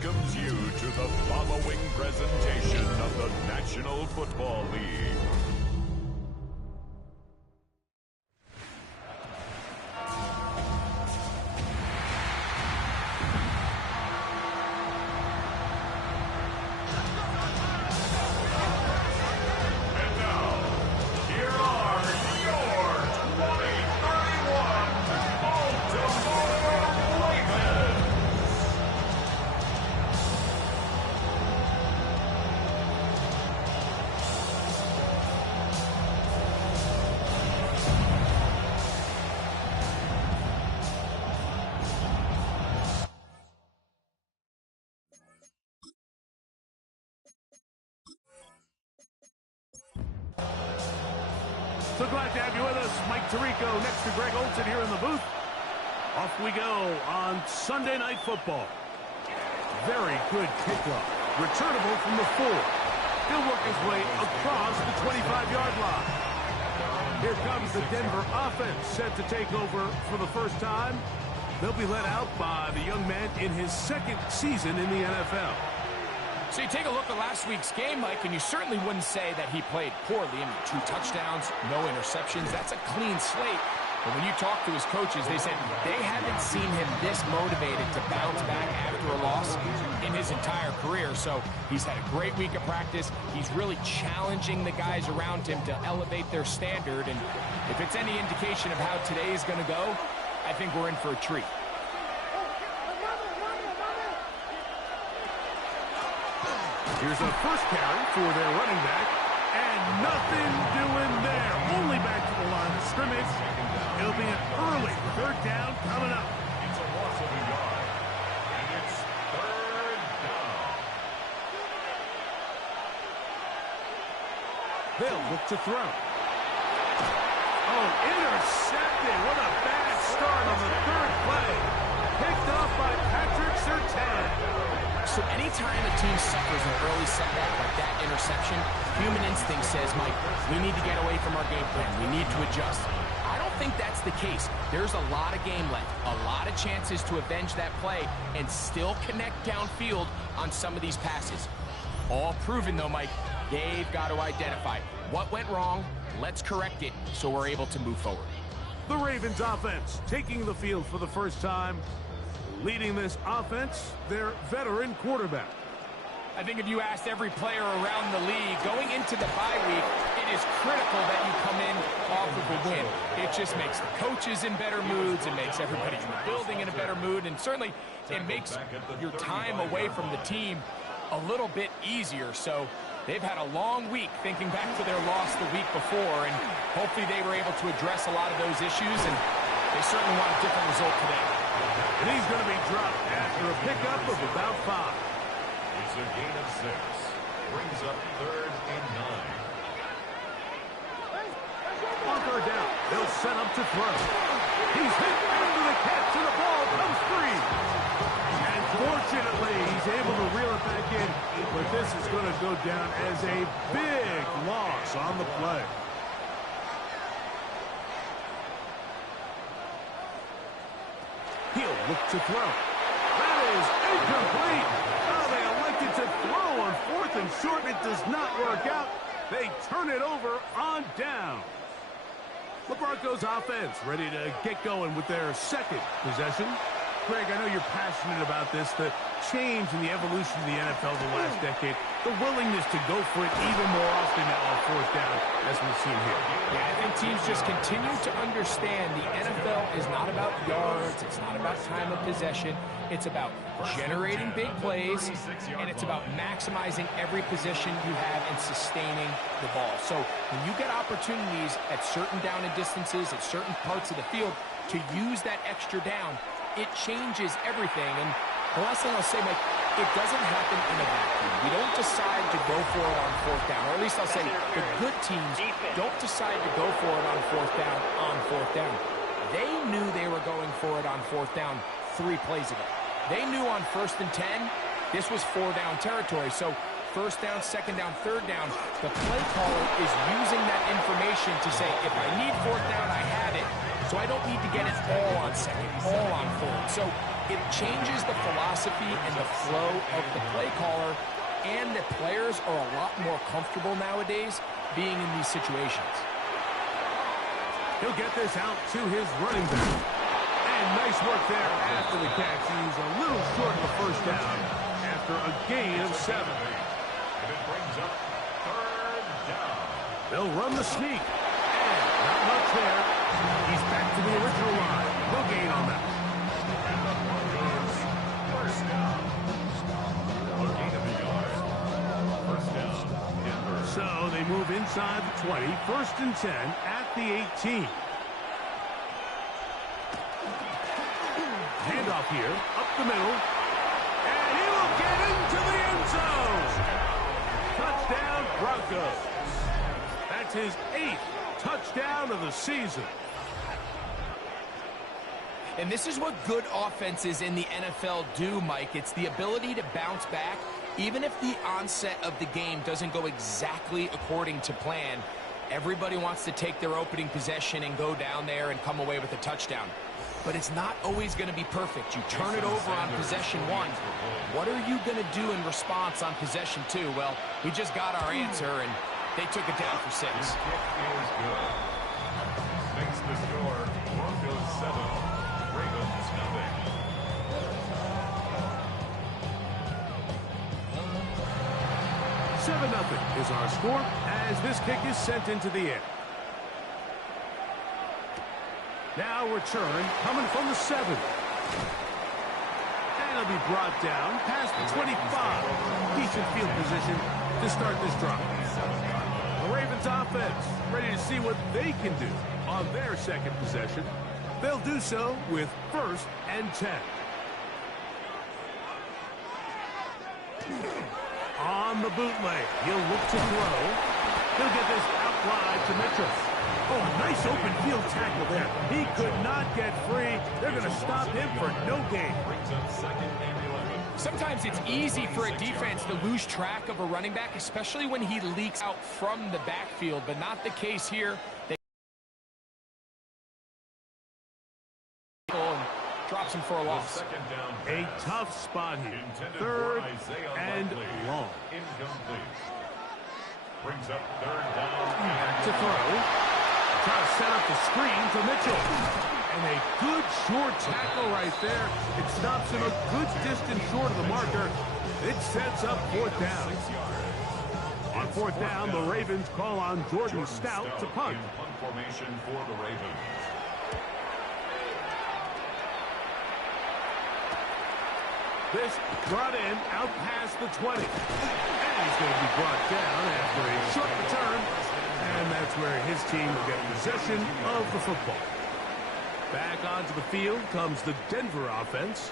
welcomes you to the following presentation of the National Football League. So glad to have you with us. Mike Tirico next to Greg Olson here in the booth. Off we go on Sunday Night Football. Very good kickoff. Returnable from the 4. He'll work his way across the 25-yard line. Here comes the Denver offense set to take over for the first time. They'll be led out by the young man in his second season in the NFL. So you take a look at last week's game, Mike, and you certainly wouldn't say that he played poorly. I mean, 2 touchdowns, no interceptions. That's a clean slate. But when you talk to his coaches, they said they haven't seen him this motivated to bounce back after a loss in his entire career. So he's had a great week of practice. He's really challenging the guys around him to elevate their standard. And if it's any indication of how today is going to go, I think we're in for a treat. Here's a first carry for their running back, and nothing doing there. Only back to the line of scrimmage. It'll be an early 3rd down coming up. It's a loss of a yard, and it's 3rd down. They'll look to throw. Oh, intercepted. What a bad start on the 3rd play. Picked off by Patrick Surtain. So anytime a team suffers an early setback like that interception, human instinct says, Mike, we need to get away from our game plan. We need to adjust. I don't think that's the case. There's a lot of game left, a lot of chances to avenge that play and still connect downfield on some of these passes. All proven, though, Mike, they've got to identify what went wrong, let's correct it so we're able to move forward. The Ravens offense taking the field for the first time. Leading this offense, their veteran quarterback. I think if you asked every player around the league, going into the bye week, it is critical that you come in off of a win. It just makes the coaches in better moods. It makes everybody in the building in a better mood. And certainly, it makes your time away from the team a little bit easier. So they've had a long week thinking back to their loss the week before. And hopefully they were able to address a lot of those issues. And they certainly want a different result today. And he's going to be dropped after a pickup of about 5. It's a gain of 6. Brings up 3rd and 9. On 3rd down, they'll set up to throw. He's hit after the catch, and the ball comes free. And fortunately, he's able to reel it back in, but this is going to go down as a big loss on the play. He'll look to throw. That is incomplete. Oh, they elected to throw on 4th and short. It does not work out. They turn it over on down. The Broncos offense ready to get going with their 2nd possession. Greg, I know you're passionate about this, the change in the evolution of the NFL the last decade, the willingness to go for it even more often now on 4th down, as we've seen here. Yeah, I think teams just continue to understand the NFL is not about yards, it's not about time of possession, it's about generating big plays, and it's about maximizing every possession you have and sustaining the ball. So when you get opportunities at certain down and distances, at certain parts of the field, to use that extra down, it changes everything. And the last thing I'll say, Mike, it doesn't happen in a vacuum. We don't decide to go for it on 4th down, or at least I'll say the good teams don't decide to go for it on 4th down. They knew they were going for it on 4th down 3 plays ago. They knew on 1st and 10, this was 4-down territory. So 1st down, 2nd down, 3rd down, the play caller is using that information to say, if I need 4th down, I have it. So I don't need to get it all on 2nd, all on 3rd. So it changes the philosophy and the flow of the play caller, and the players are a lot more comfortable nowadays being in these situations. He'll get this out to his running back. And nice work there after the catch. He's a little short of the first down after a gain of 7. And it brings up 3rd down. They'll run the sneak. And not much there. He's back to the original line. No gain on that. And the Broncos, 1st down. A gain of a yard. 1st down, Denver. So they move inside the 20. 1st and 10 at the 18. Handoff here, up the middle. And he will get into the end zone. Touchdown, Broncos. That's his 8th touchdown of the season. And this is what good offenses in the NFL do, Mike. It's the ability to bounce back, even if the onset of the game doesn't go exactly according to plan. Everybody wants to take their opening possession and go down there and come away with a touchdown. But it's not always going to be perfect. You turn it over on possession 1. What are you going to do in response on possession 2? Well, we just got our answer, and they took it down for 6. Kick is good. Makes the score Broncos 7, Ravens nothing. Seven 0 is our score as this kick is sent into the air. Now return coming from the 7. And it'll be brought down past the 25. Decent field position to start this drive. The Ravens offense ready to see what they can do on their 2nd possession. They'll do so with 1st and 10. On the bootleg, he'll look to throw. He'll get this out wide to Mitchell. Oh, nice open field tackle there. He could not get free. They're going to stop him for no gain. Brings up 2nd and 11. Sometimes it's easy for a defense to lose track of a running back, especially when he leaks out from the backfield, but not the case here. They drops him for a loss. 2nd down. A tough spot here. Intended 3rd for Isaiah and Lovely. long. Incomplete. Brings up 3rd down. To throw. Try to set up the screen to Mitchell. And a good short tackle right there. It stops him a good distance short of the marker. It sets up 4th down. 6 yards. On 4th down, the Ravens call on Jordan Stout to punt. In punt formation for the Ravens. This brought in out past the 20. And he's going to be brought down after a short return. And that's where his team will get possession of the football. Back onto the field comes the Denver offense.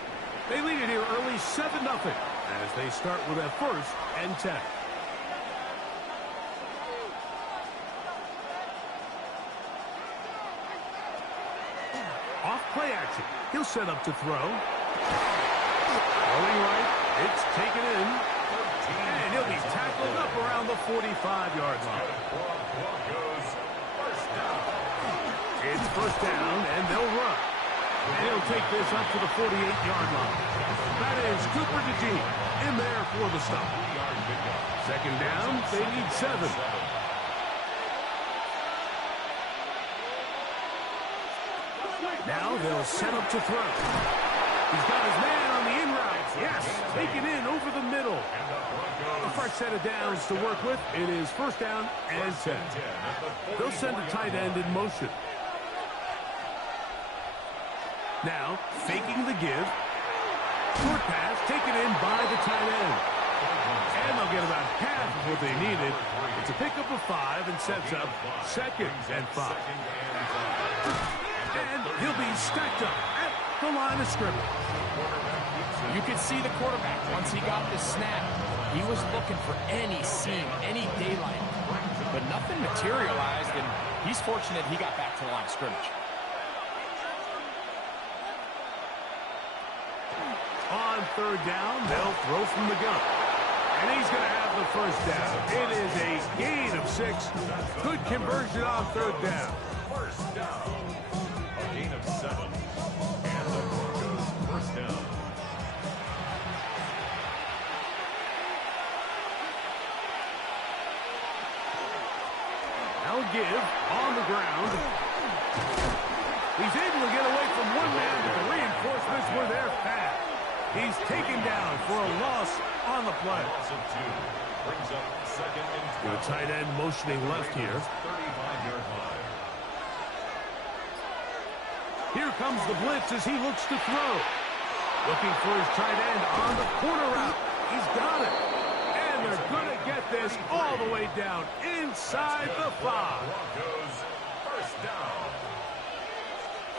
They lead it here early 7-0 as they start with a 1st and 10. Off play action. He'll set up to throw. Rolling right. It's taken in. And he'll be tackled up around the 45-yard line. It's 1st down, and they'll run. And he'll take this up to the 48-yard line. That is Cooper DeJean in there for the stop. 2nd down, they need 7. Now they'll set up to throw. He's got his man on the in route. Yes, taken in over the middle. A fresh set of downs to work with. It is 1st down and 10. They'll send a tight end in motion. Now, faking the give. Short pass taken in by the tight end. And they'll get about half of what they needed. It's a pickup of 5 and sets up 2nd and 5. And he'll be stacked up at the line of scrimmage. You could see the quarterback once he got the snap. He was looking for any seam, any daylight. But nothing materialized, and he's fortunate he got back to the line of scrimmage. On 3rd down, they'll throw from the gun. And he's going to have the 1st down. It is a gain of 6. Good conversion on 3rd down. 1st down. A gain of 7. And the Broncos 1st down. give on the ground. He's able to get away from one man, but the reinforcements were there fast. He's taken down for a loss on the play. Loss of 2. Brings up second and 12. The tight end motioning left here. 35-yard line. Here comes the blitz as he looks to throw. Looking for his tight end on the corner route. He's got it. And they're going to get this all the way down inside the 5. Broncos, first down.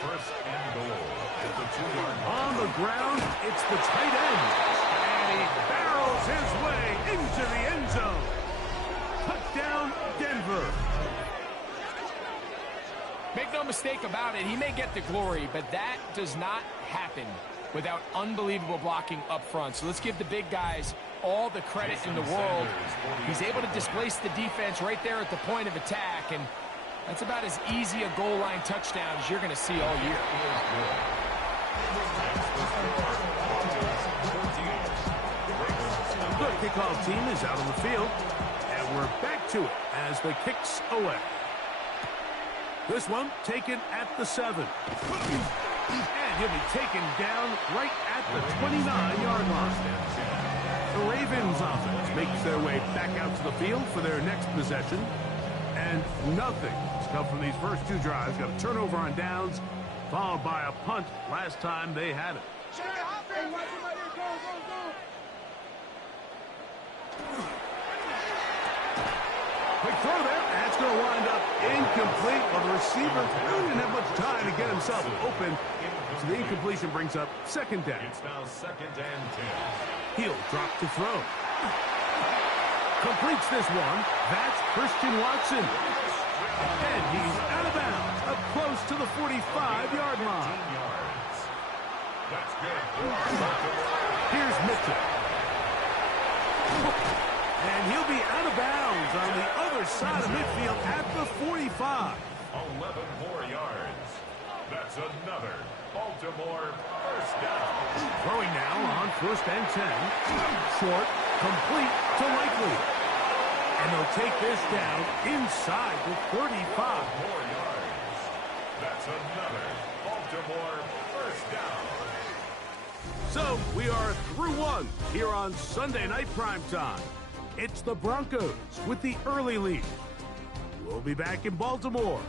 First and goal at the 2-yard line. On the ground, it's the tight end. And he barrels his way into the end zone. Touchdown, Denver. Make no mistake about it, he may get the glory, but that does not happen without unbelievable blocking up front. So let's give the big guys all the credit in the world. He's able to displace the defense right there at the point of attack, and that's about as easy a goal line touchdown as you're going to see all year. The kickoff team is out on the field, and we're back to it as the kick's away. This one taken at the 7. And he'll be taken down right at the 29-yard line. The Ravens offense makes their way back out to the field for their next possession. And nothing has come from these first 2 drives. Got a turnover on downs, followed by a punt last time they had it. Quick throw there. That's going to wind up incomplete. Well, the receiver really didn't have much time to get himself open. So the incompletion brings up second down. It's now second and 10. He'll drop to throw. Completes this one. That's Christian Watson. And he's out of bounds, up close to the 45-yard line. That's good. Here's Mitchell. And he'll be out of bounds on the other side of midfield at the 45. 11 more yards. That's another Baltimore first down. Throwing now on first and 10. Short, complete to Likely. And they'll take this down inside the 35. More yards. That's another Baltimore first down. So we are through one here on Sunday Night Primetime. It's the Broncos with the early lead. We'll be back in Baltimore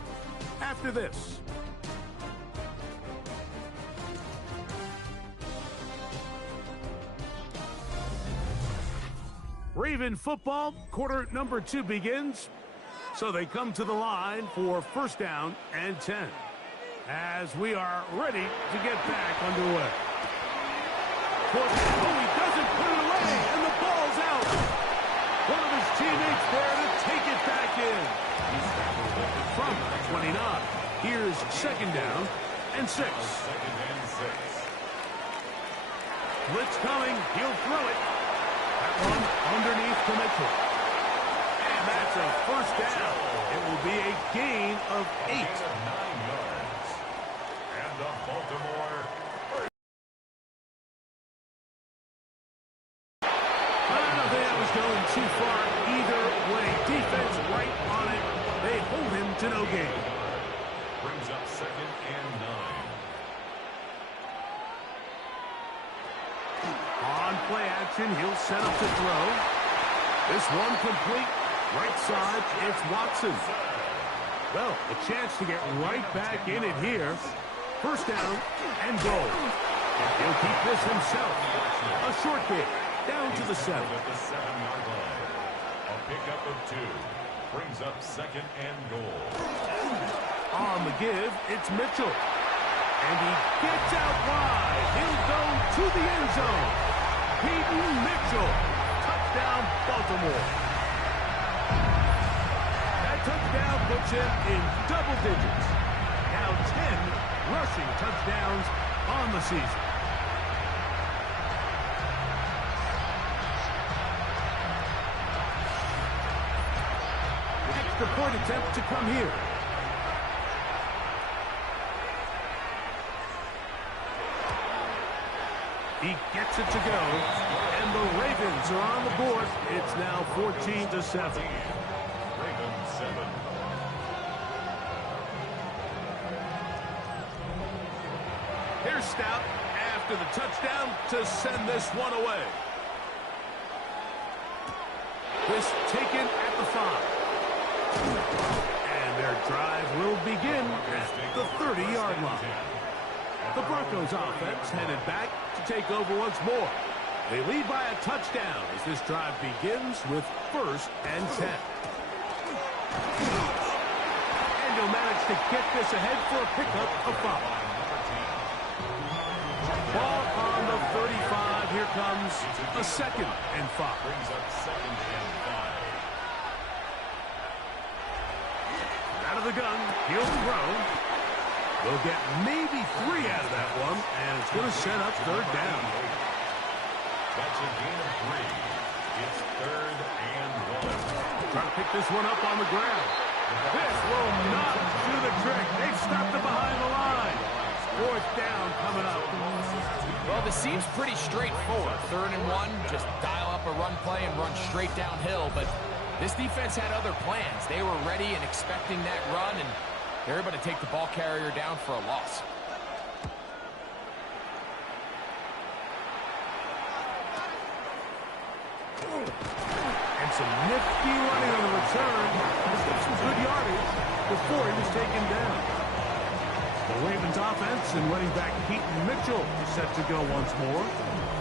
after this. Raven football, quarter number 2 begins. So they come to the line for first down and 10. As we are ready to get back underway. Oh, he doesn't put it away, and the ball's out. One of his teammates there to take it back in. From 29, here's second down and 6. Second and 6. Blitz coming, he'll throw it. That one underneath to Mitchell. And that's a first down. It will be a gain of 8. Gain of 9 yards. And the Baltimore first. I don't think that was going too far either way. Defense right on it. They hold him to no gain. Brings up second and 9. On play action, he'll set up to throw. This one complete. Right side, it's Watson. Well, a chance to get right back in it here. First down and goal. He'll keep this himself. A short kick down to the 7. At the 7-yard line. A pickup of 2. Brings up second and goal. On the give, it's Mitchell. And he gets out wide. He'll go to the end zone. Peyton Mitchell. Touchdown, Baltimore. That touchdown puts him in double digits. Now 10 rushing touchdowns on the season. Extra point attempt to come here. He gets it to go, and the Ravens are on the board. It's now 14-7. Ravens 7. First out after the touchdown to send this one away. This taken at the 5. And their drive will begin at the 30-yard line. The Broncos offense headed back to take over once more. They lead by a touchdown as this drive begins with 1st and 10. And he'll manage to get this ahead for a pickup of 5. Ball on the 35. Here comes a 2nd and 5. Brings up 2nd and 5. Out of the gun, he'll throw. They'll get maybe 3 out of that one, and it's going to set up 3rd down. That's a gain of 3. It's 3rd and 1. Trying to pick this one up on the ground. This will not do the trick. They've stopped it behind the line. 4th down coming up. Well, this seems pretty straightforward. 3rd and 1, just dial up a run play and run straight downhill. But this defense had other plans. They were ready and expecting that run, and they're able to take the ball carrier down for a loss. And some nifty running on the return. He's got some good yardage before he was taken down. The Ravens offense and running back Keaton Mitchell is set to go once more.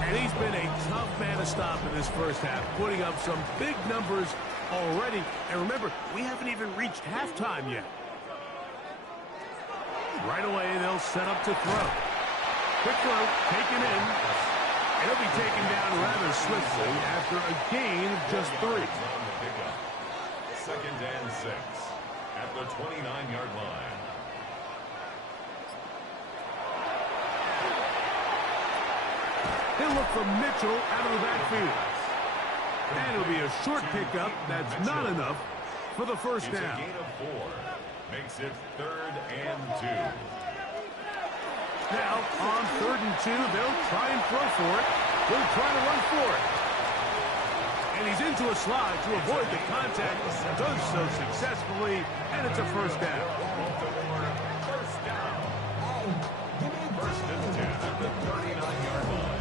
And he's been a tough man to stop in this first half, putting up some big numbers already. And remember, we haven't even reached halftime yet. Right away, they'll set up to throw. Quick throw, taken in. It'll be taken down rather swiftly after a gain of just 3. 2nd and 6 at the 29-yard line. They'll look for Mitchell out of the backfield. And it'll be a short pickup that's not enough for the first down. It's a gain of 4. Makes it 3rd and 2. Now, on 3rd and 2, they'll try and throw for it. They'll try to run for it. And he's into a slide to avoid the contact. Does so successfully, and it's a first down. First down. 1st and 10 at the 39-yard line.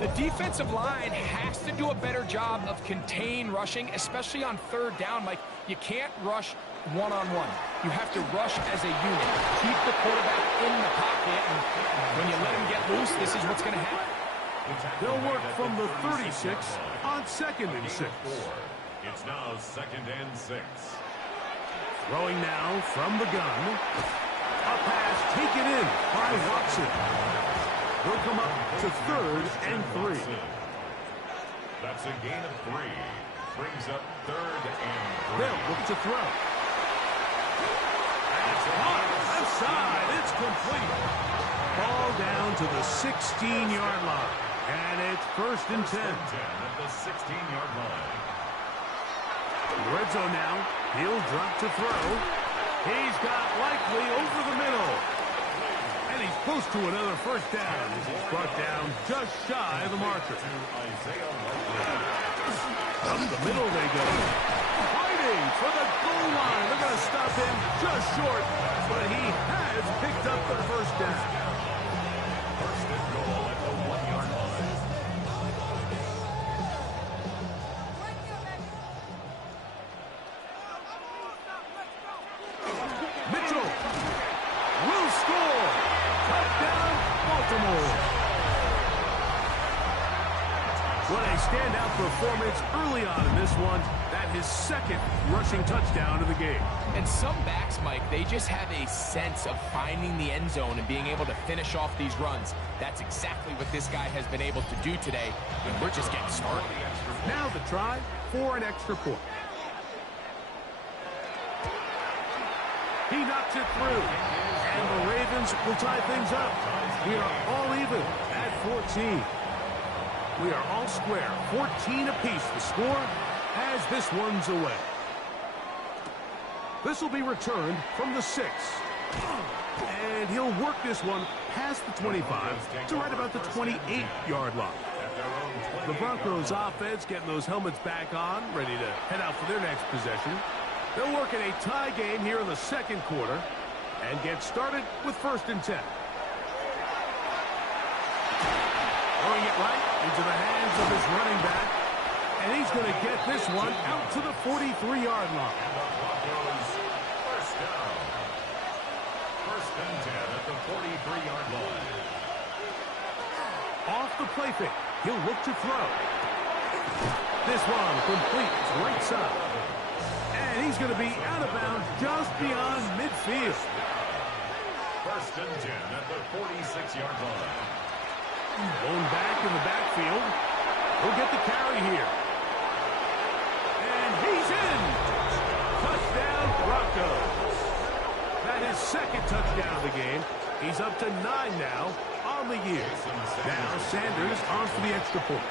The defensive line has to do a better job of contain rushing, especially on 3rd down. Like, you can't rush one-on-one. You have to rush as a unit. Keep the quarterback in the pocket, and when you let him get loose, this is what's going to happen. They'll work from the 36 on 2nd and 6. It's now 2nd and 6. Throwing now from the gun. A pass taken in by Watson. They'll come up to 3rd and 3. That's a gain of 3. Brings up 3rd and 3. They'll look to throw. That's caught left side. It's complete. Ball down to the 16-yard line. And it's 1st and 10. At the 16-yard line. Red zone now. He'll drop to throw. He's got likely over the middle. And he's close to another first down. He's brought down just shy of the marker. Up the middle they go. Fighting for the goal line. They're going to stop him just short. But he has picked up the first down. First and goal at the 1-yard line. Mitchell will score. Touchdown, Baltimore. What a standout performance early on in this one. That his 2nd rushing touchdown of the game. And some backs, Mike, they just have a sense of finding the end zone and being able to finish off these runs. That's exactly what this guy has been able to do today, and we're just getting started. Now the try for an extra point. He knocks it through, and the Ravens will tie things up. We are all even at 14. We are all square, 14 apiece the score as this one's away. This will be returned from the 6. And he'll work this one past the 25 to right about the 28-yard line. The Broncos offense getting those helmets back on, ready to head out for their next possession. They'll work in a tie game here in the second quarter and get started with 1st and 10. Throwing it right into the hands of his running back. And he's going to get this one out to the 43-yard line. First down. 1st and 10 at the 43-yard line. Off the play fake. He'll look to throw. This one complete right side. And he's going to be out of bounds just beyond midfield. 1st and 10 at the 46-yard line. Blown back in the backfield. He'll get the carry here. And he's in. Touchdown, Broncos. That is 2nd touchdown of the game. He's up to 9 now on the year. Now Sanders on for the extra point.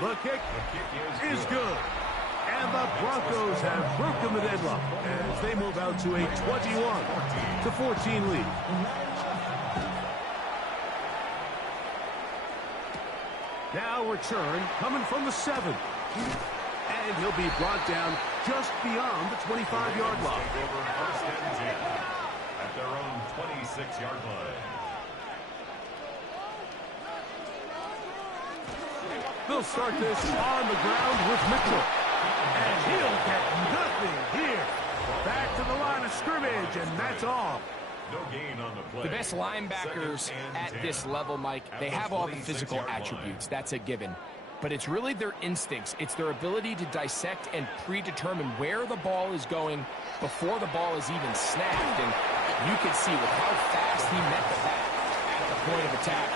The kick is good. And the Broncos have broken the deadlock as they move out to a 21-14 lead. Now return coming from the 7. And he'll be brought down just beyond the 25-yard line. Over 1st and 10 at their own 26-yard line. They'll start this on the ground with Mitchell. And he'll get nothing here. Back to the line of scrimmage, and that's all. No gain on the play. The best linebackers at this level, Mike, they have all the physical attributes. That's a given. But it's really their instincts. It's their ability to dissect and predetermine where the ball is going before the ball is even snapped. And you can see with how fast he met the back at the point of attack,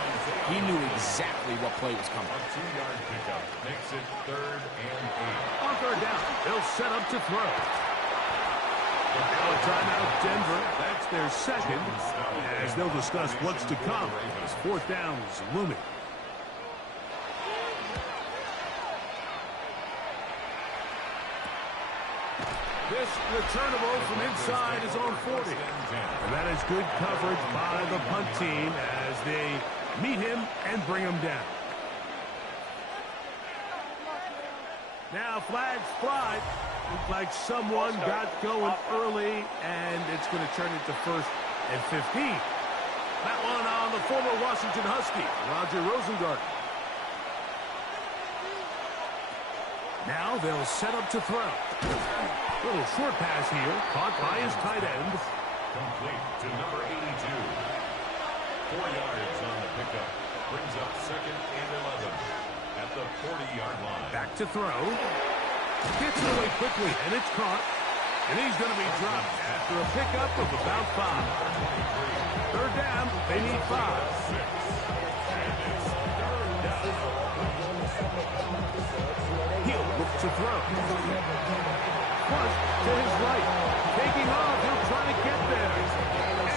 he knew exactly what play was coming. A 2-yard pickup makes it 3rd and 8. On 3rd down, they'll set up to throw. Now a timeout, Denver. That's their 2nd, as they'll discuss what's to come as 4th down is looming. This returnable from inside his own 40. And that is good coverage by the punt team as they meet him and bring him down. Now flags fly. Looks like someone got going early, and it's going to turn into 1st and 15. That one on the former Washington Husky, Roger Rosengarten. Now they'll set up to throw. Little short pass here, caught by his tight end. Complete to number 82. 4 yards on the pickup. Brings up 2nd and 11 at the 40-yard line. Back to throw. Gets it away quickly, and it's caught. And he's going to be dropped after a pickup of about 5. 3rd down, they need 5. He'll look to throw. Flush to his right. Taking off, he'll try to get there.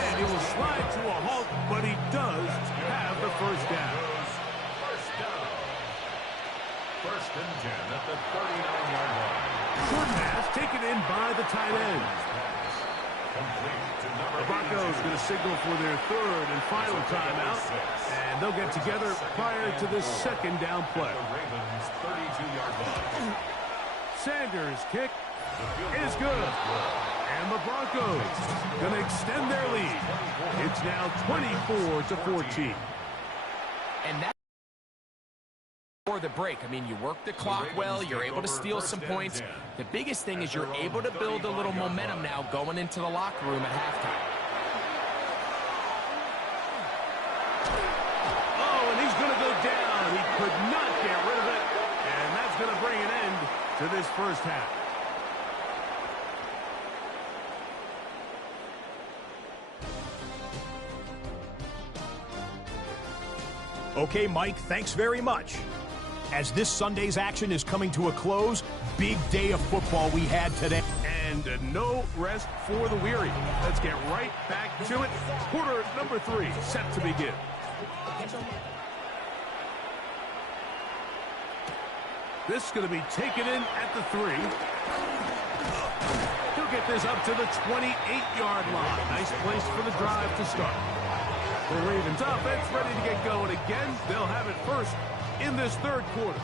And he will slide to a halt, but he does have the 1st down. 1st and 10 at the 39-yard line. Short pass taken in by the tight end. Complete to number The Broncos going to signal for their 3rd and final timeout, and they'll get together prior to this 2nd down play. The Ravens 32-yard line. Sanders' kick is good. And the Broncos going to extend their lead. It's now 24-14. And that for the break. I mean, you work the clock well, you're able to steal some points. The biggest thing is you're able to build a little momentum now going into the locker room at halftime. Oh, and he's going to go down. He could not get rid of it. And that's going to bring an end to this 1st half. Okay, Mike, thanks very much. As this Sunday's action is coming to a close, big day of football we had today. And no rest for the weary. Let's get right back to it. Quarter number 3 set to begin. This is going to be taken in at the 3. He'll get this up to the 28-yard line. Nice place for the drive to start. The Ravens offense ready to get going again. They'll have it first in this third quarter.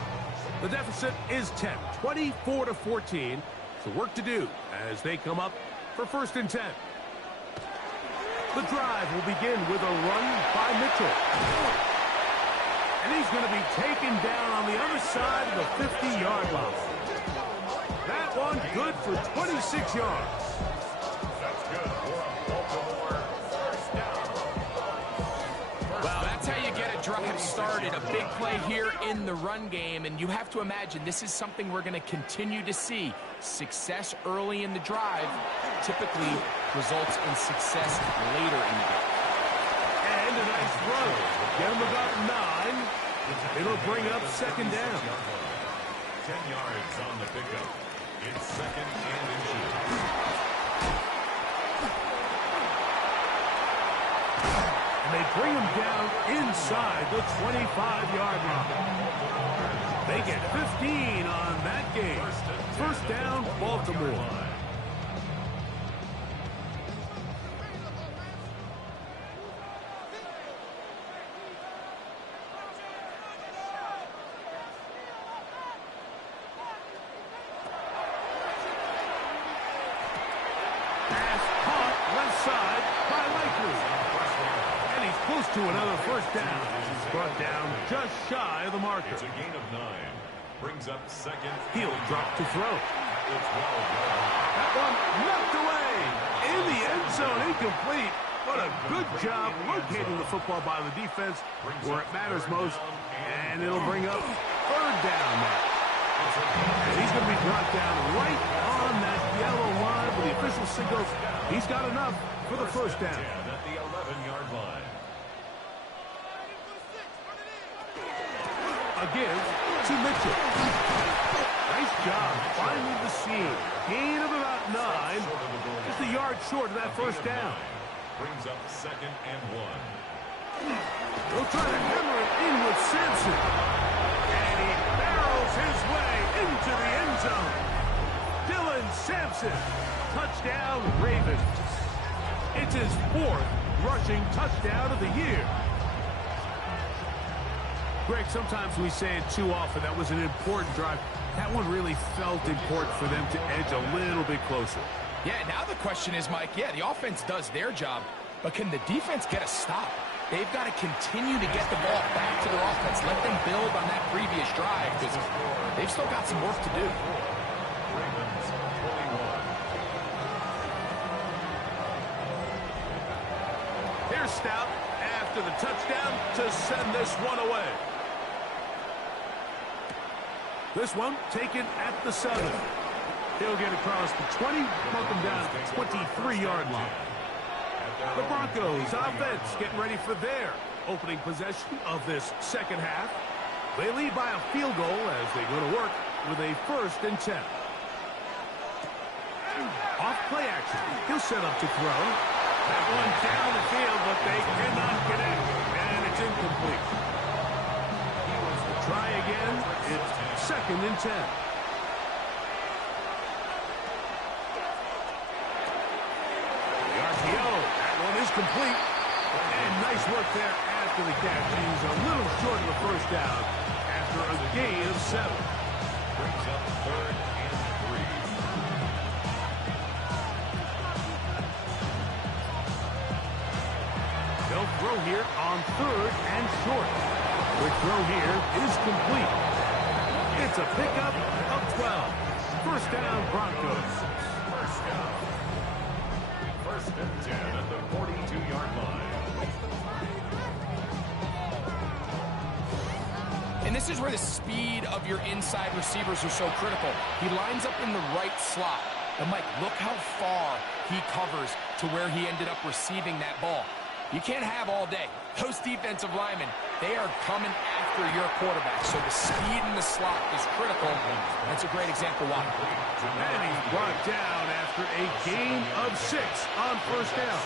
The deficit is 10, 24-14. So work to do as they come up for 1st and 10. The drive will begin with a run by Mitchell. And he's going to be taken down on the other side of the 50-yard line. That one good for 26 yards. That's good for a Baltimore first down. Well, that's how you get a drive started. A big play here in the run game, and you have to imagine this is something we're going to continue to see. Success early in the drive typically results in success later in the game. And a nice run. Get him about 9. It'll bring up 2nd down. 10 yards on the pickup. It's 2nd and inches. And they bring him down inside the 25-yard line. They get 15 on that game. 1st down, Baltimore. To another 1st down. He's brought down just shy of the marker. It's a gain of 9. Brings up 2nd. He'll drop to throw. It's well done. That one knocked away. In the end zone, incomplete. What a good job locating the football by the defense where it matters most. And it'll bring up 3rd down now. And he's going to be brought down right on that yellow line with the official signals. He's got enough for the 1st down. At the 11-yard line. Again to Mitchell. Nice job finding the seam. Gain of about 9. Just a yard short of that 1st down. Brings up 2nd and 1. They'll try to hammer it in with Sampson. And he barrels his way into the end zone. Dylan Sampson. Touchdown, Ravens. It's his 4th rushing touchdown of the year. Greg, sometimes we say it too often. That was an important drive. That one really felt important for them to edge a little bit closer. Yeah, now the question is, Mike, the offense does their job, but can the defense get a stop? They've got to continue to get the ball back to their offense. Let them build on that previous drive because they've still got some work to do. Ravens 21. Here's Stout after the touchdown to send this one away. This one taken at the 7. He'll get across the 20, mark him down at the 23-yard line. The Broncos offense getting ready for their opening possession of this 2nd half. They lead by a field goal as they go to work with a 1st and 10. Off play action. He'll set up to throw. That one down the field, but they cannot connect, and it's incomplete. Try again. It's 2nd and 10. The RPO. That one is complete. And nice work there after the catch. He's a little short of the 1st down after a gain of 7. Brings up 3rd and 3. They'll throw here on 3rd and short. The throw here is complete. It's a pickup of 12. 1st down, Broncos. 1st down. 1st and 10 at the 42-yard line. And this is where the speed of your inside receivers are so critical. He lines up in the right slot. And Mike, look how far he covers to where he ended up receiving that ball. You can't have all day. Those defensive linemen, they are coming after your quarterback. So the speed in the slot is critical. That's a great example why. And he's brought down after a gain of 6 on 1st down.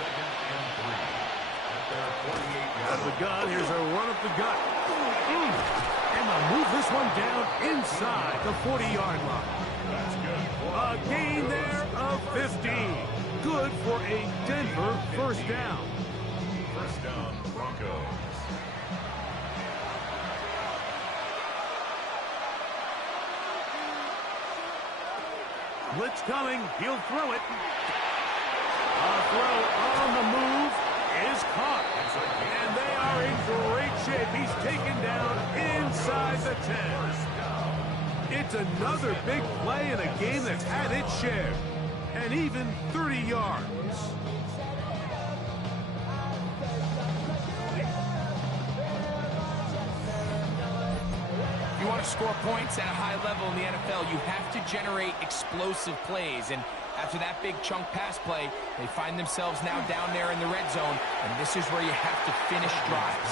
Out of the gun, here's a run up the gut. And they'll move this one down inside the 40-yard line. A gain there of 15. Good for a Denver 1st down. First down, Broncos. Blitz coming. He'll throw it. A throw on the move is caught. And they are in great shape. He's taken down inside the 10. It's another big play in a game that's had its share. And even 30 yards. If you want to score points at a high level in the NFL, you have to generate explosive plays. And after that big chunk pass play, they find themselves now down there in the red zone, and this is where you have to finish drives.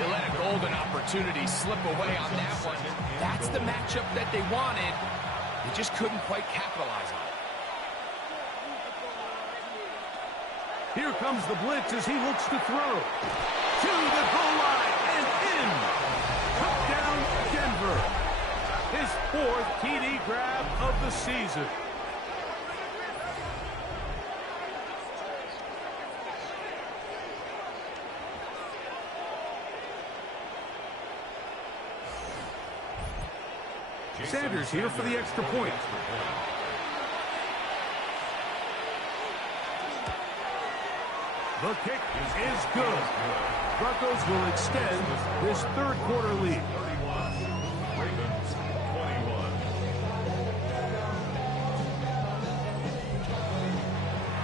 They let a golden opportunity slip away on that one. That's the matchup that they wanted. They just couldn't quite capitalize on it. Here comes the blitz as he looks to throw. To the goal line and in. Touchdown, Denver. His 4th TD grab of the season. Sanders here for the extra point. The kick is good. Broncos will extend this third quarter lead. 31. Ravens 21.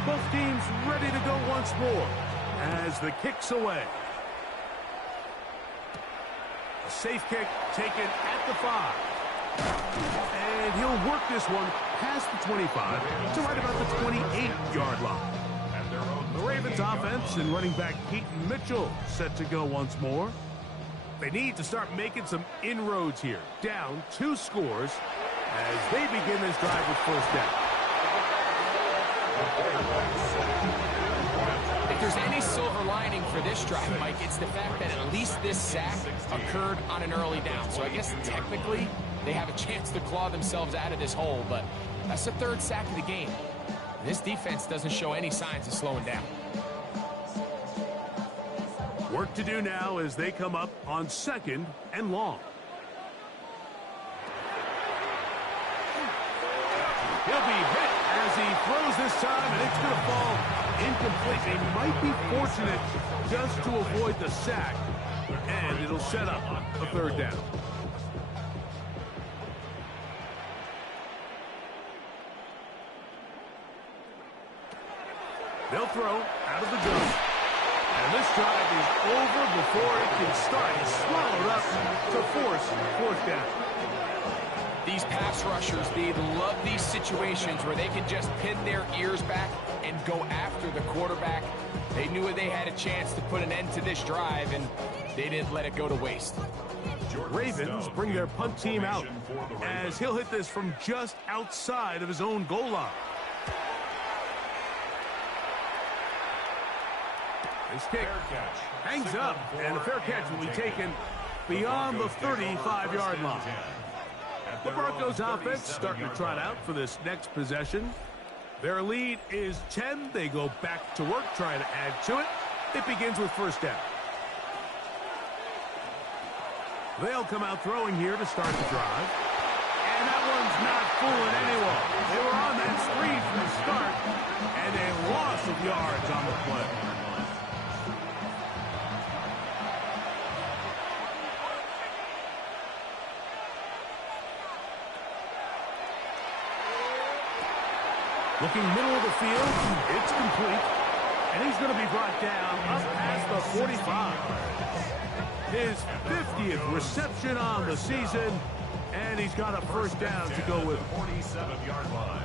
Both teams ready to go once more as the kick's away. A safe kick taken at the 5. And he'll work this one past the 25 to right about the 28-yard line. The Ravens offense and running back Keaton Mitchell set to go once more. They need to start making some inroads here. Down 2 scores as they begin this drive with first down. If there's any silver lining for this drive, Mike, it's the fact that at least this sack occurred on an early down. So I guess technically they have a chance to claw themselves out of this hole, but that's the 3rd sack of the game. This defense doesn't show any signs of slowing down. Work to do now as they come up on 2nd and long. He'll be hit as he throws this time, and it's going to fall incomplete. They might be fortunate just to avoid the sack, and it'll set up a 3rd down. They'll throw out of the gun. And this drive is over before it can start. It's swallowed up to force 4th down. These pass rushers, they love these situations where they can just pin their ears back and go after the quarterback. They knew they had a chance to put an end to this drive, and they didn't let it go to waste. Ravens bring their punt team out as he'll hit this from just outside of his own goal line. This kick hangs up, and the fair catch will be taken beyond the 35-yard line. The Broncos offense starting to trot out for this next possession. Their lead is 10. They go back to work, trying to add to it. It begins with first down. They'll come out throwing here to start the drive. And that one's not fooling anyone. They were on that screen from the start, and a loss of yards on the play. Looking middle of the field, it's complete. And he's going to be brought down up past the 45. His 50th reception on the season, and he's got a first down to go with. 47-yard line.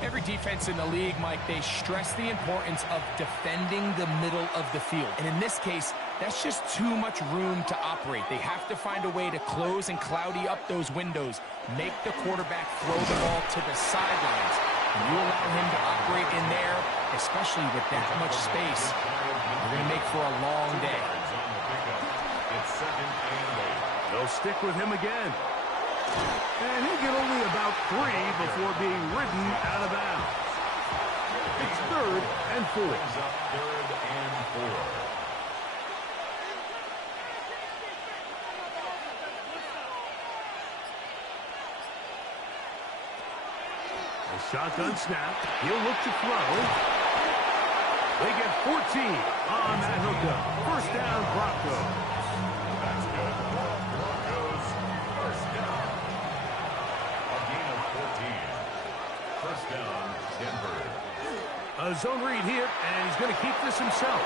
Every defense in the league, Mike, they stress the importance of defending the middle of the field. And in this case, that's just too much room to operate. They have to find a way to close and cloudy up those windows, make the quarterback throw the ball to the sidelines. And you allow him to operate in there, especially with that much space, you're going to make for a long day. It's 2nd and 8. They'll stick with him again. And he'll get only about 3 before being ridden out of bounds. It's 3rd and 4. Brings up 3rd and 4. Shotgun snap. He'll look to throw. They get 14 on that hookup. First down, Broncos. That's good. Broncos, first down. A gain of 14. First down, Denver. A zone read here, and he's going to keep this himself.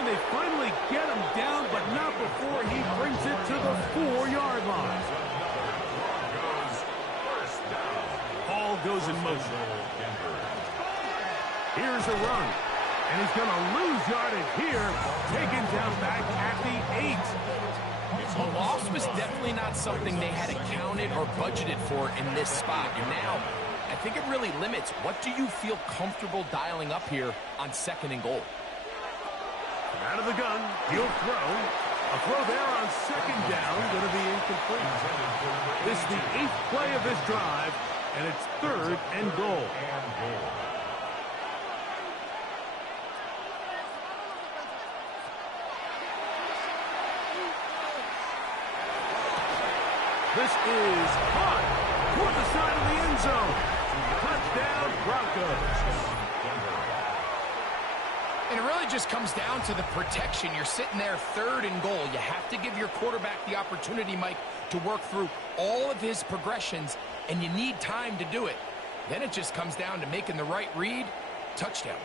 And they finally get him down, but not before he brings it to the 4-yard line. Goes in motion. Here's a run. And he's going to lose yardage here. Taken down back at the 8. A loss was definitely not something they had accounted or budgeted for in this spot. And now, I think it really limits what do you feel comfortable dialing up here on 2nd and goal. Out of the gun, he'll throw. A throw there on 2nd down, going to be incomplete. This is the 8th play of this drive. And it's 3rd and goal. This is caught toward the side of the end zone. Touchdown, Broncos. And it really just comes down to the protection. You're sitting there 3rd and goal. You have to give your quarterback the opportunity, Mike, to work through all of his progressions, and you need time to do it. Then it just comes down to making the right read. Touchdown.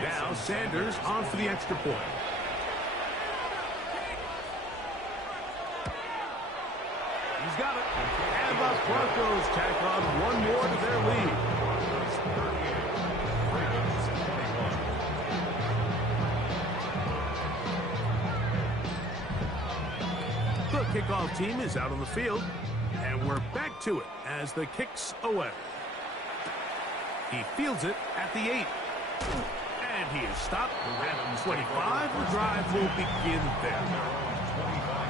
Now Sanders on for the extra point. He's got it. And the Broncos tack on one more to their lead. The kickoff team is out on the field, and we're back to it as the kick's away. He fields it at the 8. And he is stopped at 25. The drive will begin there.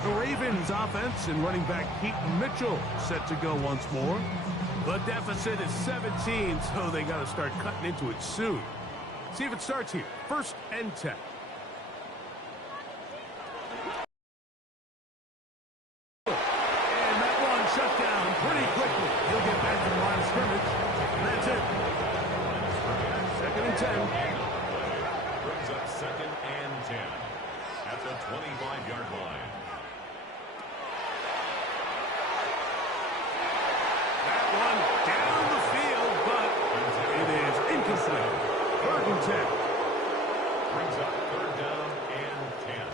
The Ravens offense and running back Keaton Mitchell set to go once more. The deficit is 17, so they got to start cutting into it soon. See if it starts here. 1st and 10. And that one shut down pretty quickly. He'll get back to the line of scrimmage. And that's it. 2nd and 10. Brings up 2nd and 10 at the 25-yard line. That one down the field, but it is incomplete. 3rd and 10. Brings up 3rd down and 10.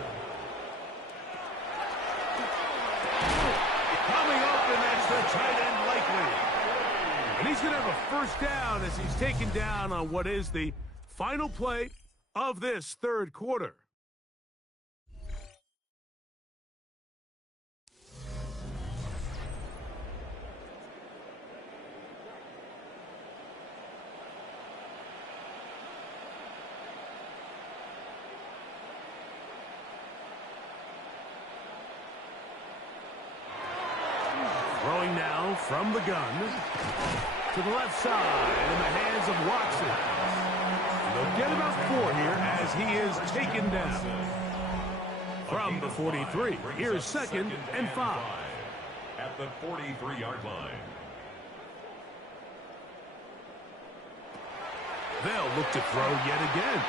Coming up, and that's the tight end likely. And he's going to have a 1st down as he's taken down on what is the final play of this 3rd quarter. Throwing now from the gun to the left side in the hands of Watson. They'll get about 4 here as he is taken down. From the 43, here's 2nd and 5. At the 43-yard line. They'll look to throw yet again.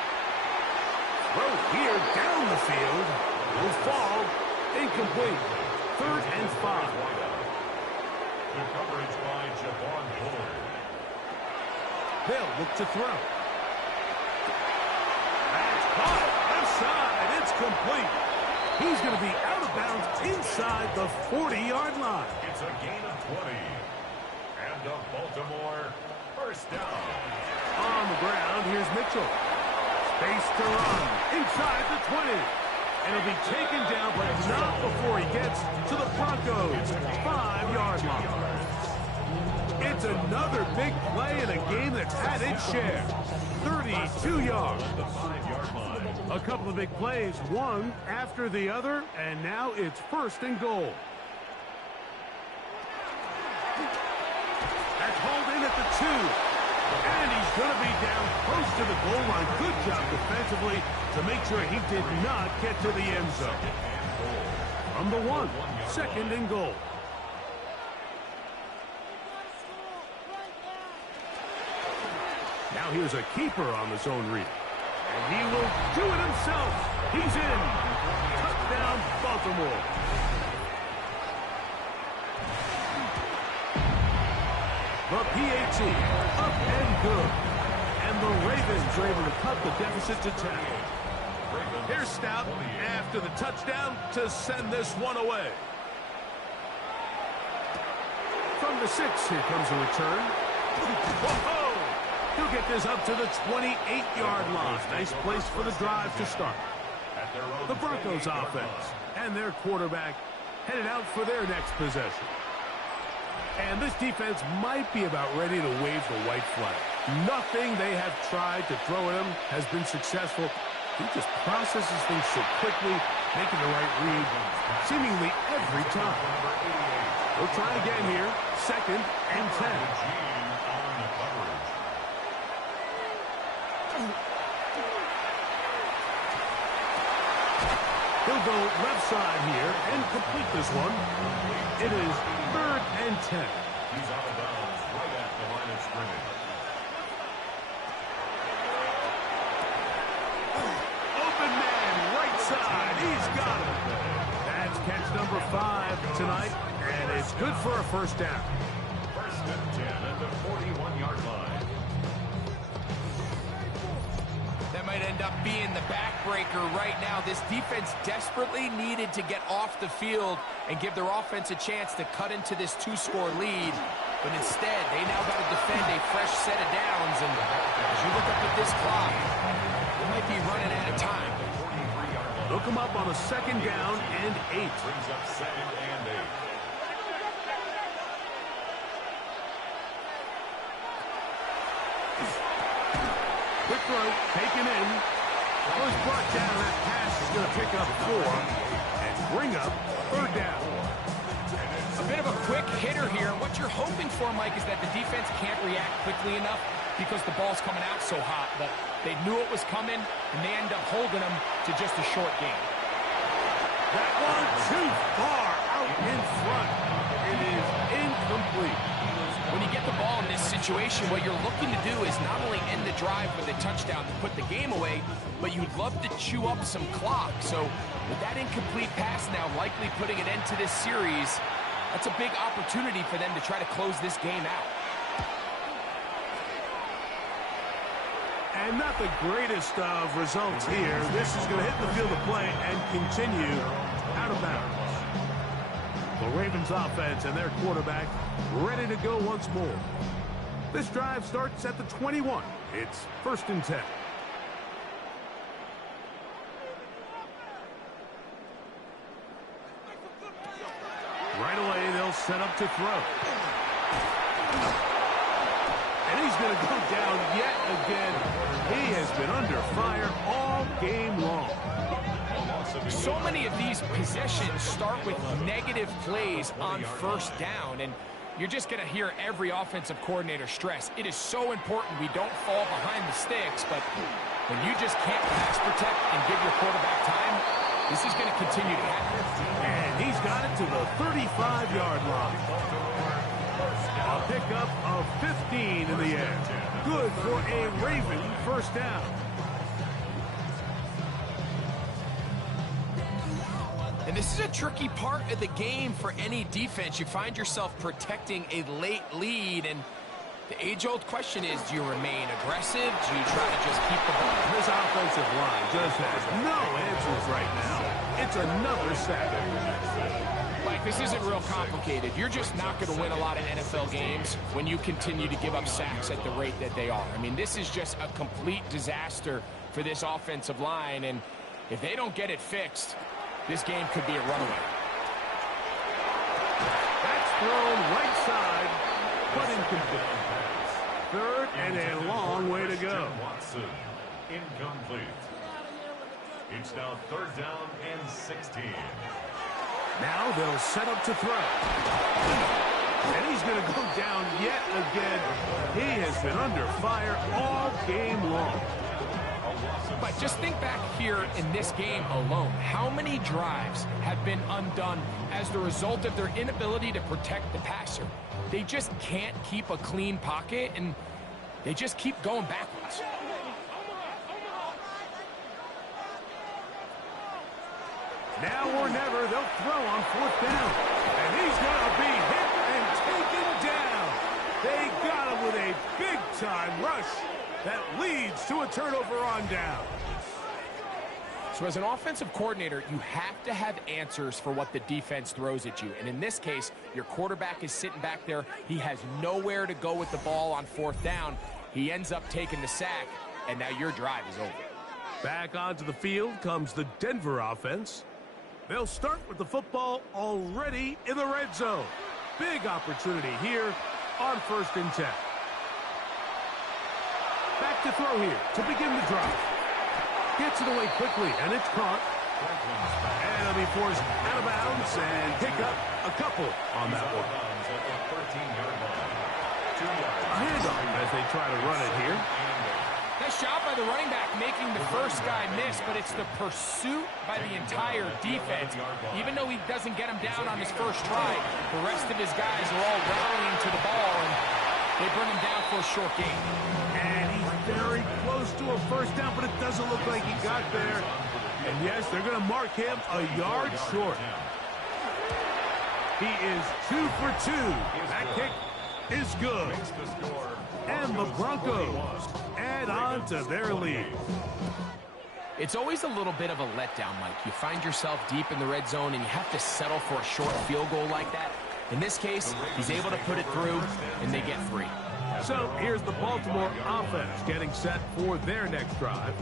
Throw here down the field. Will fall. Incomplete. 3rd and 5. The coverage by Javon Bullard. They'll look to throw. That's caught. Left side. It's complete. He's going to be out of bounds inside the 40-yard line. It's a gain of 20. And the Baltimore first down. On the ground, here's Mitchell. Space to run. Inside the 20. And he'll be taken down, but not before he gets to the Broncos' 5-yard line. It's another big play in a game that's had its share. 3rd 52 yards. The 5-yard line. A couple of big plays, one after the other, and now it's first and goal. That's hauled in at the 2. And he's going to be down close to the goal line. Good job defensively to make sure he did not get to the end zone. From the 1, second and goal. Now here's a keeper on the zone read. And he will do it himself. He's in. Touchdown, Baltimore. The PAT, up and good. And the Ravens are able to cut the deficit to 10. Here's Stout after the touchdown to send this one away. From the 6, here comes a return. Whoa! He'll get this up to the 28-yard line. Nice place for the drive to start. The Broncos offense and their quarterback headed out for their next possession. And this defense might be about ready to wave the white flag. Nothing they have tried to throw at him has been successful. He just processes things so quickly, making the right read seemingly every time. We'll try again here. Second and 10. He'll go left side here and complete this one. It is third and 10. He's out of bounds right at the line of scrimmage. Open man, right side. He's got it. That's catch number 5 tonight, and it's good for a first down. First and 10 at the 41-yard line. That might end up being the backbreaker right now. This defense desperately needed to get off the field and give their offense a chance to cut into this 2-score lead. But instead, they now got to defend a fresh set of downs. And as you look up at this clock, they might be running out of time. Look him up on a second down and 8. Brings up second and 8. Quick throw, taken in. Was brought down. That pass is going to pick up 4 and bring up third down. A bit of a quick hitter here. What you're hoping for, Mike, is that the defense can't react quickly enough because the ball's coming out so hot. But they knew it was coming, and they end up holding them to just a short game. That one too far out in front. It is incomplete. When you get the ball in this situation, what you're looking to do is not only end the drive with a touchdown to put the game away, but you'd love to chew up some clock. So with that incomplete pass now likely putting an end to this series, that's a big opportunity for them to try to close this game out. And not the greatest of results here. This is going to hit the field of play and continue out of bounds. The Ravens offense and their quarterback ready to go once more. This drive starts at the 21. It's first and 10. Right away, they'll set up to throw. And he's going to go down yet again. He has been under fire all game long. So many of these possessions start with negative plays on first down, and you're just going to hear every offensive coordinator stress. It is so important we don't fall behind the sticks, but when you just can't pass protect and give your quarterback time, this is going to continue to happen. And he's got it to the 35-yard line. A pickup of 15 in the air. Good for a Raven first down. And this is a tricky part of the game for any defense. You find yourself protecting a late lead, and the age-old question is, do you remain aggressive? Do you try to just keep the ball? This offensive line just has no answers right now. It's another sack. Mike, this isn't real complicated. You're just not going to win a lot of NFL games when you continue to give up sacks at the rate that they are. I mean, this is just a complete disaster for this offensive line, and if they don't get it fixed, this game could be a runaway. That's thrown right side, but incomplete. third and a long way to go. Watson, incomplete. It's now third down and 16. Now they'll set up to throw. And he's going to go down yet again. He has been under fire all game long. But just think back here in this game alone. How many drives have been undone as the result of their inability to protect the passer? They just can't keep a clean pocket, and they just keep going backwards. Now or never, they'll throw on fourth down. And he's going to be hit and taken down. They got him with a big-time rush that leads to a turnover on down. So as an offensive coordinator, you have to have answers for what the defense throws at you. And in this case, your quarterback is sitting back there. He has nowhere to go with the ball on fourth down. He ends up taking the sack, and now your drive is over. Back onto the field comes the Denver offense. They'll start with the football already in the red zone. Big opportunity here on 1st and 10. Back to throw here to begin the drive. Gets it away quickly, and it's caught. And it'll be forced out of bounds and pick up a couple on that one. A handoff as they try to run it here. Nice job by the running back making the first guy miss, but it's the pursuit by the entire defense. Even though he doesn't get him down on his first try, the rest of his guys are all rallying to the ball, and they bring him down for a short gain. And he's very close to a first down, but it doesn't look like he got there. And yes, they're going to mark him a yard short. He is 2 for 2. That kick is good. And the Broncos add on to their lead. It's always a little bit of a letdown, Mike. You find yourself deep in the red zone, and you have to settle for a short field goal like that. In this case, he's able to put it through, and they get 3. So here's the Baltimore offense getting set for their next drive.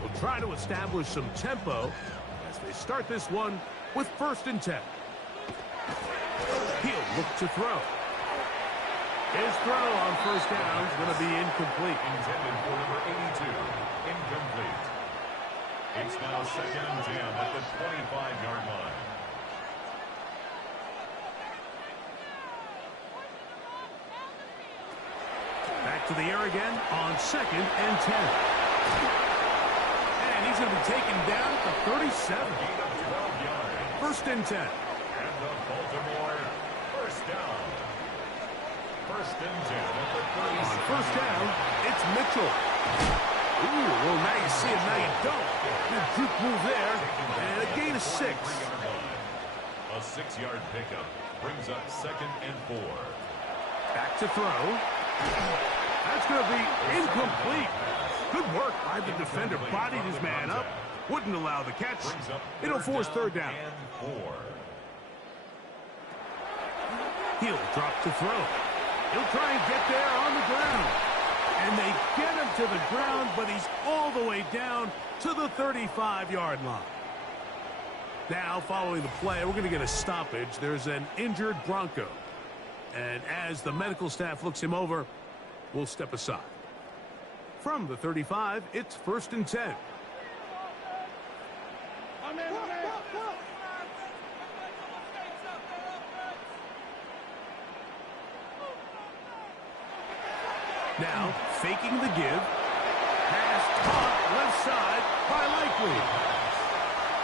We'll try to establish some tempo as they start this one with 1st and 10. He'll look to throw. His throw on first down is going to be incomplete. Intended for number 82. Incomplete. It's now 2nd and 10 at the 25-yard line. Back to the air again on 2nd and 10. And he's going to be taken down at the 37. 1st and 10. And the Baltimore first down. 1st and 10 at the 36. On first down, it's Mitchell. Ooh, well, now you see it, now you don't. Good juke move there, and a gain of 6. A 6-yard pickup brings up 2nd and 4. Back to throw. That's going to be incomplete. Good work by the defender. Bodied his man up. Wouldn't allow the catch. It'll force 3rd down. And 4. He'll drop to throw. He'll try and get there on the ground. And they get him to the ground, but he's all the way down to the 35-yard line. Now, following the play, we're going to get a stoppage. There's an injured Bronco. And as the medical staff looks him over, we'll step aside. From the 35, it's 1st and 10. Now, faking the give. Pass caught left side by Likely.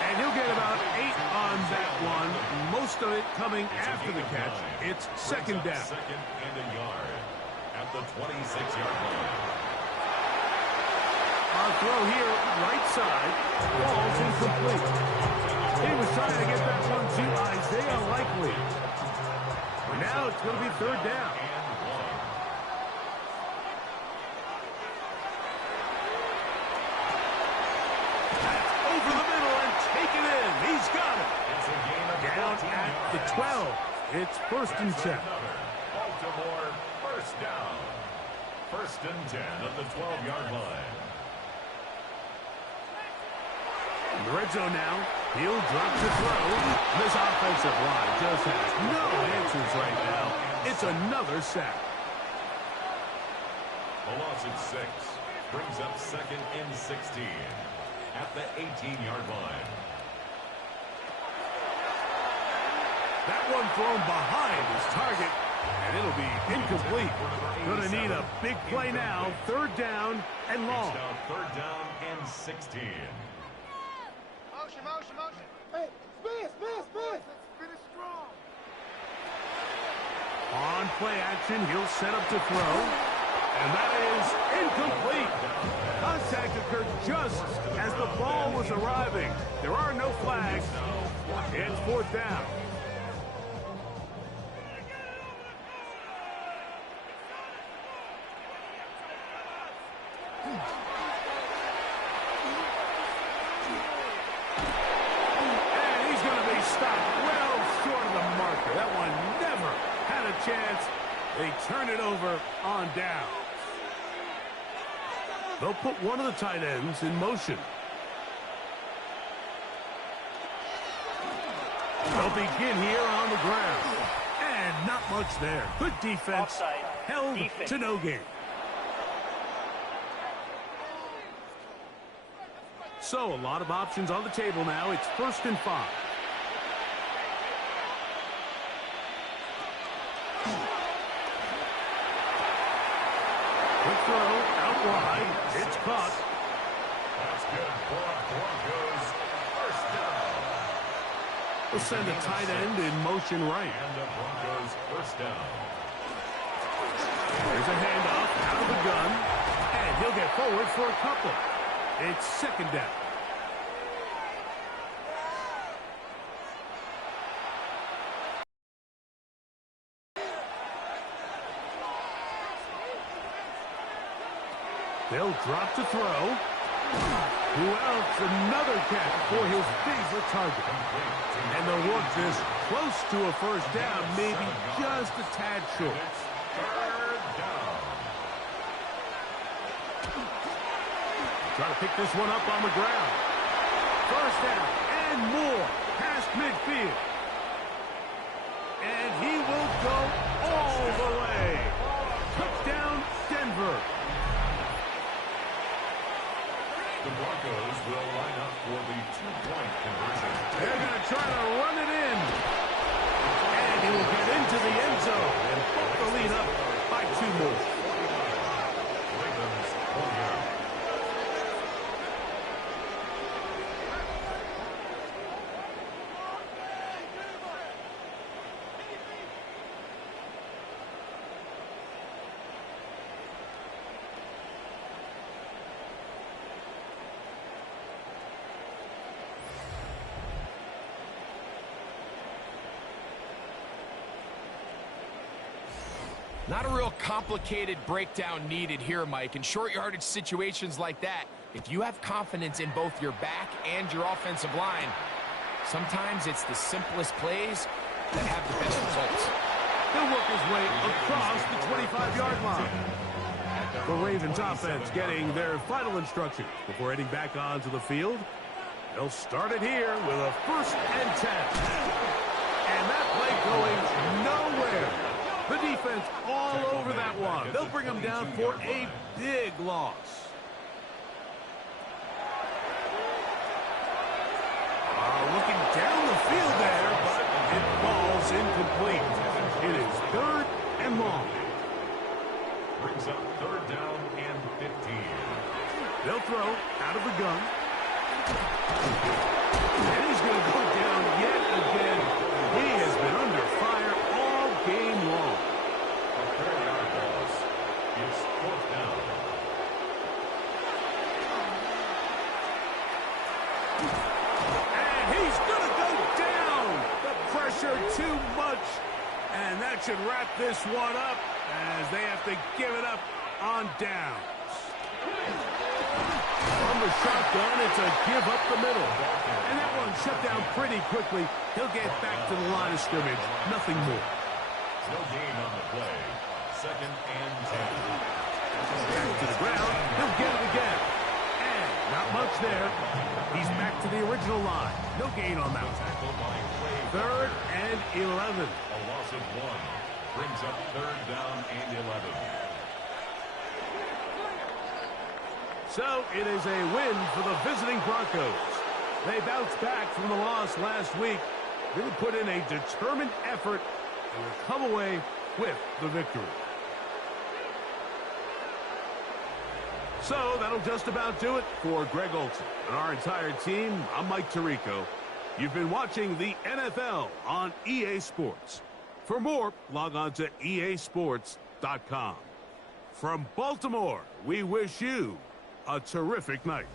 And he'll get about 8 on that one. Most of it coming after the catch. It's 2nd down. 2nd and a yard at the 26-yard line. Our throw here, right side, falls incomplete. He was trying to get that one to Isaiah Likely. Now it's going to be 3rd down. That's over the middle and taken in. He's got it. Down at the 12. It's 1st and 10. Baltimore first down. 1st and 10 at the 12-yard line. In the red zone now, he'll drop to throw. This offensive line just has no answers right now. It's another sack. A loss of 6. Brings up 2nd and 16 at the 18-yard line. That one thrown behind his target, and it'll be incomplete. Going to need a big play now. 3rd down and long. It's now 3rd down and 16. Motion, motion, motion. Hey, spin. Finish strong. On play action, he'll set up to throw. And that is incomplete. Contact occurred just as the ball was arriving. There are no flags. It's 4th down. And he's going to be stopped well short of the marker. That one never had a chance. They turn it over on down. They'll put one of the tight ends in motion. They'll begin here on the ground. And not much there. Good defense. Offside. Held to no gain. So, a lot of options on the table now. It's 1st and 5. Quick throw, out wide. It's caught. That's good for Broncos. 1st down. We'll send the tight end in motion right. And the Broncos 1st down. There's a handoff out of the gun. And he'll get forward for a couple. It's 2nd down. They'll drop to throw. Who else? Another catch for his favorite target. And they'll work this close to a 1st down, maybe just a tad short. It's 3rd down. Try to pick this one up on the ground. 1st down and more past midfield. And he will go all the way. Touchdown, Denver. The Broncos will line up for the 2-point conversion. They're going to try to run it in. And he will get into the end zone and put the lead up by 2 more. Ravens 40 yards. Not a real complicated breakdown needed here, Mike. In short yardage situations like that, if you have confidence in both your back and your offensive line, sometimes it's the simplest plays that have the best results. He'll work his way across the 25-yard line. The Ravens offense getting their final instructions before heading back onto the field. They'll start it here with a 1st and 10. And that play going nowhere. The defense all over that one. They'll bring him down for a big loss. Looking down the field there, but it falls incomplete. It is 3rd and long. Brings up 3rd down and 15. They'll throw out of the gun. And he's going to go down yet again. He has been under fire all game long. A 4-yard loss. It's 4th down. And he's going to go down. The pressure too much. And that should wrap this one up as they have to give it up on downs. From the shotgun, it's a give up the middle. And that one shut down pretty quickly. He'll get back to the line of scrimmage. Nothing more. No gain on the play. 2nd and 10. Back to the ground. He'll get it again. And not much there. He's back to the original line. No gain on that. Tackle by Clay. 3rd and 11. A loss of 1. Brings up 3rd down and 11. So it is a win for the visiting Broncos. They bounced back from the loss last week. Really put in a determined effort and will come away with the victory. So that'll just about do it for Greg Olson and our entire team. I'm Mike Tirico. You've been watching the NFL on EA Sports. For more, log on to easports.com. From Baltimore, we wish you a terrific night.